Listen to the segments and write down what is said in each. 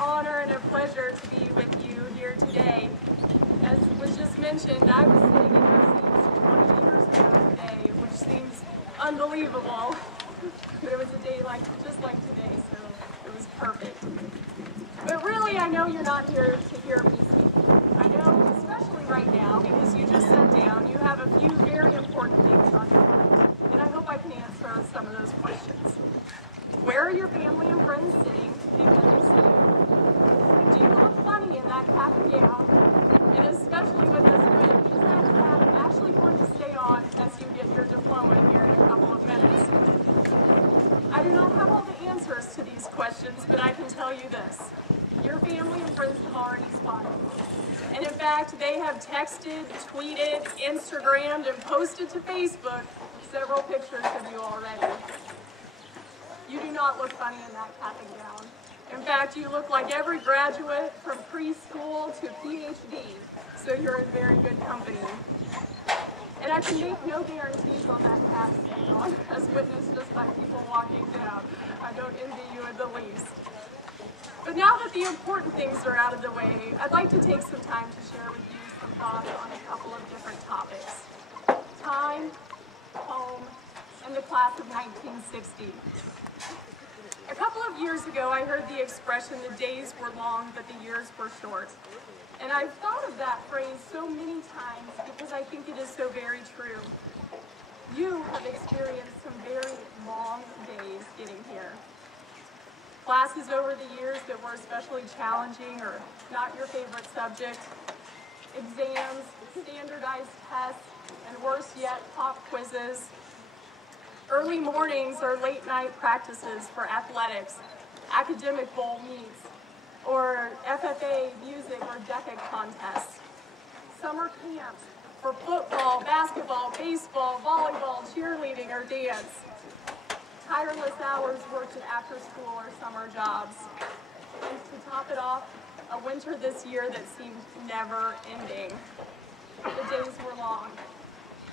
honor and a pleasure to be with you here today. As was just mentioned, I was sitting in your seats 20 years ago today, which seems unbelievable. But it was a day just like today, so it was perfect. But really, I know you're not here to hear me speak. I know, especially right now, because you just sat down, you have a few very important things on your mind. And I hope I can answer some of those questions. Where are your family and friends sitting? And can they see you? Do you look funny in that cap and gown? And especially with this wind, is that cap actually going to stay on as you get your diploma here in a couple of minutes? I do not have all the answers to these questions, but I can tell you this. Your family and friends have already spotted you. And in fact, they have texted, tweeted, Instagrammed, and posted to Facebook several pictures of you already. You do not look funny in that cap and gown. In fact, you look like every graduate from preschool to PhD, so you're in very good company. And I can make no guarantees on that cap staying on, as witnessed just by people walking down. I don't envy you in the least. But now that the important things are out of the way, I'd like to take some time to share with you some thoughts on a couple of different topics. Time, home, and the class of 1960. A couple of years ago, I heard the expression, the days were long, but the years were short. And I've thought of that phrase so many times because I think it is so very true. You have experienced some very long days getting here. Classes over the years that were especially challenging or not your favorite subject, exams, standardized tests, and worse yet, pop quizzes, early mornings or late night practices for athletics, academic bowl meets, or FFA music or DECA contests, summer camps for football, basketball, baseball, volleyball, cheerleading, or dance, tireless hours worked at after school or summer jobs, and to top it off, a winter this year that seemed never ending. The days were long.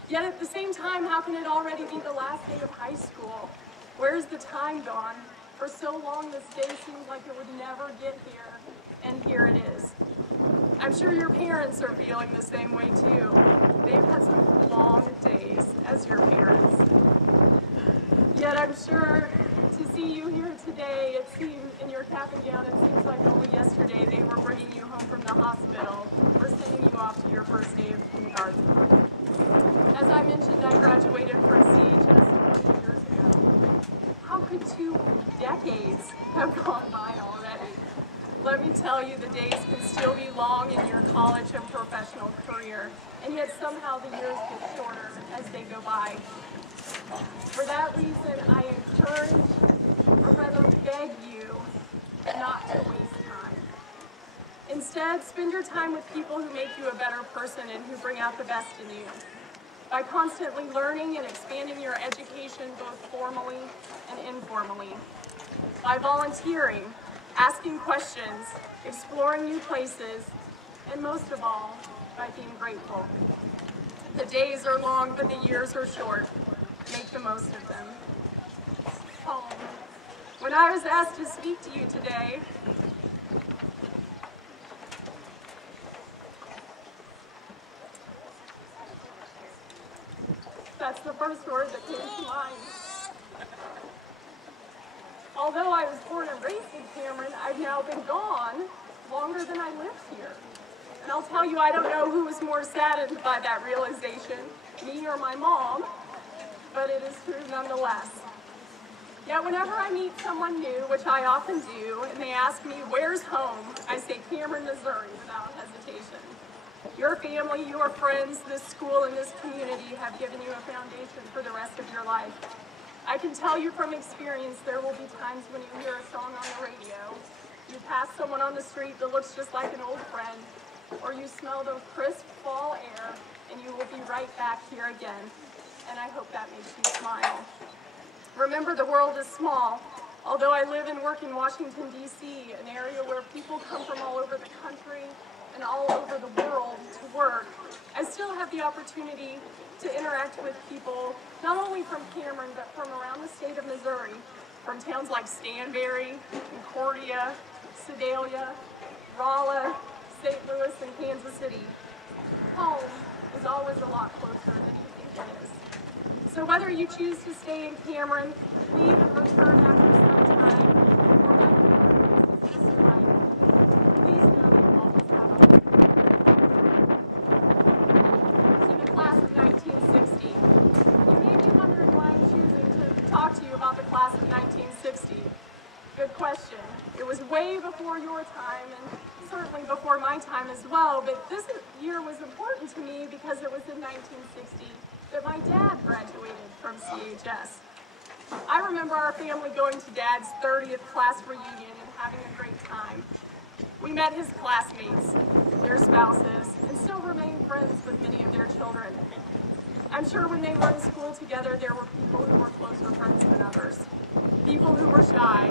Yet at the same time, how can it already be the last day of high school? Where's the time gone? For so long, this day seemed like it would never get here, and here it is. I'm sure your parents are feeling the same way too. They've had some long days as your parents. Yet I'm sure to see you here today, it seems, in your cap and gown, it seems like only yesterday they were bringing you home from the hospital or sending you off to your first day of kindergarten. As I mentioned, I graduated from CHS 20 years ago. How could 2 decades have gone by already? Let me tell you, the days can still be long in your college and professional career, and yet somehow the years get shorter as they go by. For that reason, I encourage, or rather beg you, not to waste time. Instead, spend your time with people who make you a better person and who bring out the best in you. By constantly learning and expanding your education both formally and informally. By volunteering, asking questions, exploring new places, and most of all, by being grateful. The days are long, but the years are short. Make the most of them. Home. When I was asked to speak to you today, that's the first word that came to mind. Although I was born and raised in Cameron, I've now been gone longer than I lived here. And I'll tell you, I don't know who was more saddened by that realization, me or my mom, but it is true nonetheless. Yet whenever I meet someone new, which I often do, and they ask me, where's home? I say Cameron, Missouri, without hesitation. Your family, your friends, this school, and this community have given you a foundation for the rest of your life. I can tell you from experience, there will be times when you hear a song on the radio, you pass someone on the street that looks just like an old friend, or you smell the crisp fall air, and you will be right back here again. And I hope that makes you smile. Remember, the world is small. Although I live and work in Washington, D.C., an area where people come from all over the country and all over the world to work, I still have the opportunity to interact with people, not only from Cameron, but from around the state of Missouri, from towns like Stanberry, Concordia, Sedalia, Rolla, St. Louis, and Kansas City, home is always a lot closer than you think it is. So whether you choose to stay in Cameron, leave and return after some time, or whether you are this life, please know you always have a home. In the class of 1960, you may be wondering why I'm choosing to talk to you about the class of 1960. Good question. It was way before your time and certainly before my time as well, but this year was important to me because it was in 1960 that my dad graduated from CHS. I remember our family going to Dad's 30th class reunion and having a great time. We met his classmates, their spouses, and still remain friends with many of their children. I'm sure when they were in school together, there were people who were closer friends than others. People who were shy,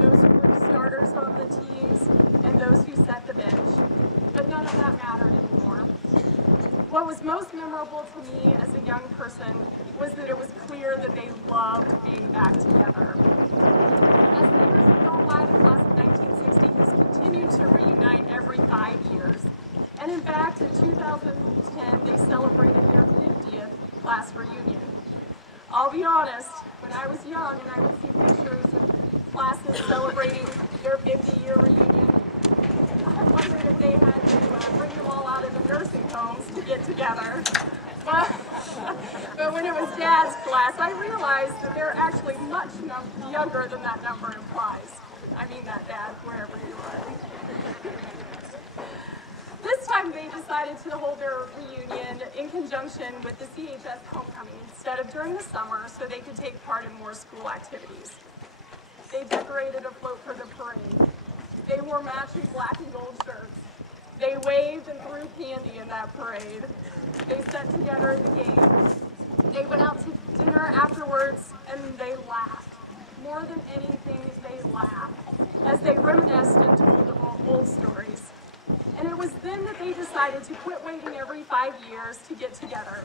those who were starters on the teams, and those who set the bench. But none of that mattered anymore. What was most memorable to me as a young person was that it was clear that they loved being back together. As the years have gone by, the class of 1960 has continued to reunite every 5 years. And in fact, in 2010, they celebrated their 50th class reunion. I'll be honest, when I was young and I would see pictures of classes celebrating their 50-year reunion, I wondered if they had to bring them all out of the nursing homes to get together. But when it was Dad's class, I realized that they're actually much younger than that number implies. I mean that, Dad, wherever you are. This time they decided to hold their reunion in conjunction with the CHS homecoming instead of during the summer so they could take part in more school activities. They decorated a float for the parade. They wore matching black and gold shirts. They waved and threw candy in that parade. They sat together at the game. They went out to dinner afterwards and they laughed. More than anything, they laughed as they reminisced and told old stories. And it was then that they decided to quit waiting every 5 years to get together.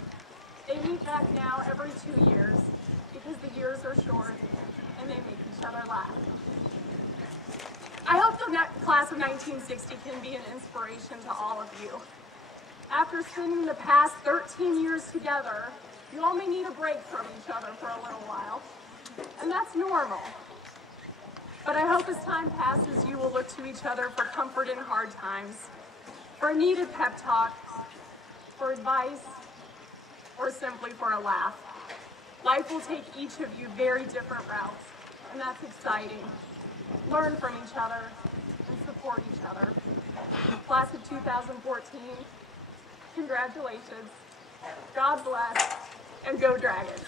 They meet back now every 2 years because the years are short and they make each other laugh. I hope the class of 1960 can be an inspiration to all of you. After spending the past 13 years together, you all may need a break from each other for a little while, and that's normal. But I hope as time passes, you will look to each other for comfort in hard times, for a needed pep talk, for advice, or simply for a laugh. Life will take each of you very different routes, and that's exciting. Learn from each other and support each other. Class of 2014, congratulations, God bless, and go Dragons.